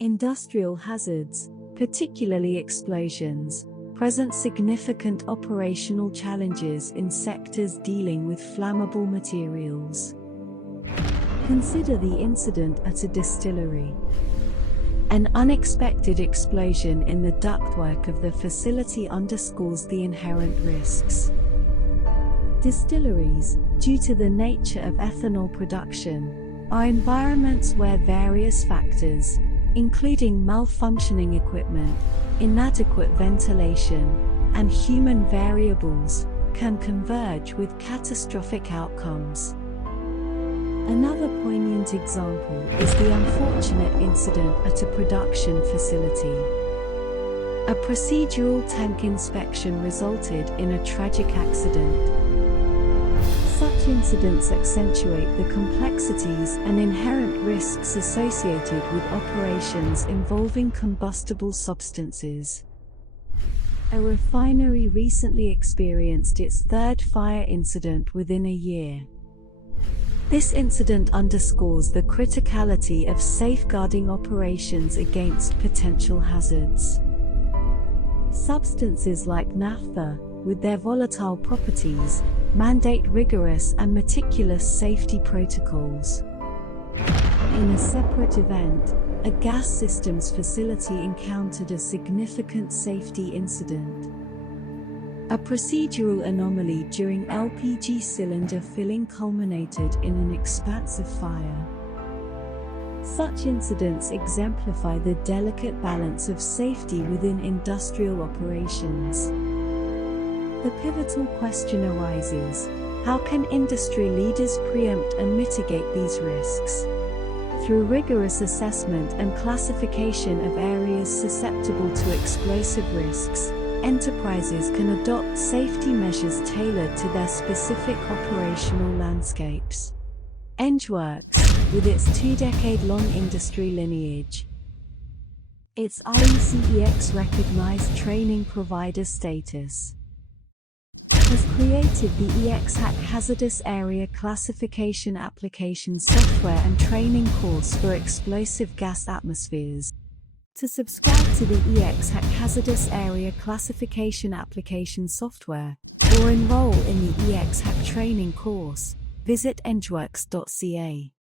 Industrial hazards, particularly explosions, present significant operational challenges in sectors dealing with flammable materials. Consider the incident at a distillery. An unexpected explosion in the ductwork of the facility underscores the inherent risks. Distilleries, due to the nature of ethanol production, are environments where various factors, including malfunctioning equipment, inadequate ventilation, and human variables, can converge with catastrophic outcomes. Another poignant example is the unfortunate incident at a production facility. A procedural tank inspection resulted in a tragic accident. Such incidents accentuate the complexities and inherent risks associated with operations involving combustible substances. A refinery recently experienced its third fire incident within a year. This incident underscores the criticality of safeguarding operations against potential hazards. Substances like naphtha, with their volatile properties, mandate rigorous and meticulous safety protocols. In a separate event, a gas systems facility encountered a significant safety incident. A procedural anomaly during LPG cylinder filling culminated in an expansive fire. Such incidents exemplify the delicate balance of safety within industrial operations. The pivotal question arises: how can industry leaders preempt and mitigate these risks? Through rigorous assessment and classification of areas susceptible to explosive risks, enterprises can adopt safety measures tailored to their specific operational landscapes. EngWorks, with its 2-decade-long industry lineage, its IECEx recognized training provider status, has created the ExHAC Hazardous Area Classification Application Software and Training course for explosive gas atmospheres. To subscribe to the ExHAC Hazardous Area Classification Application Software, or enroll in the ExHAC training course, visit engworks.ca.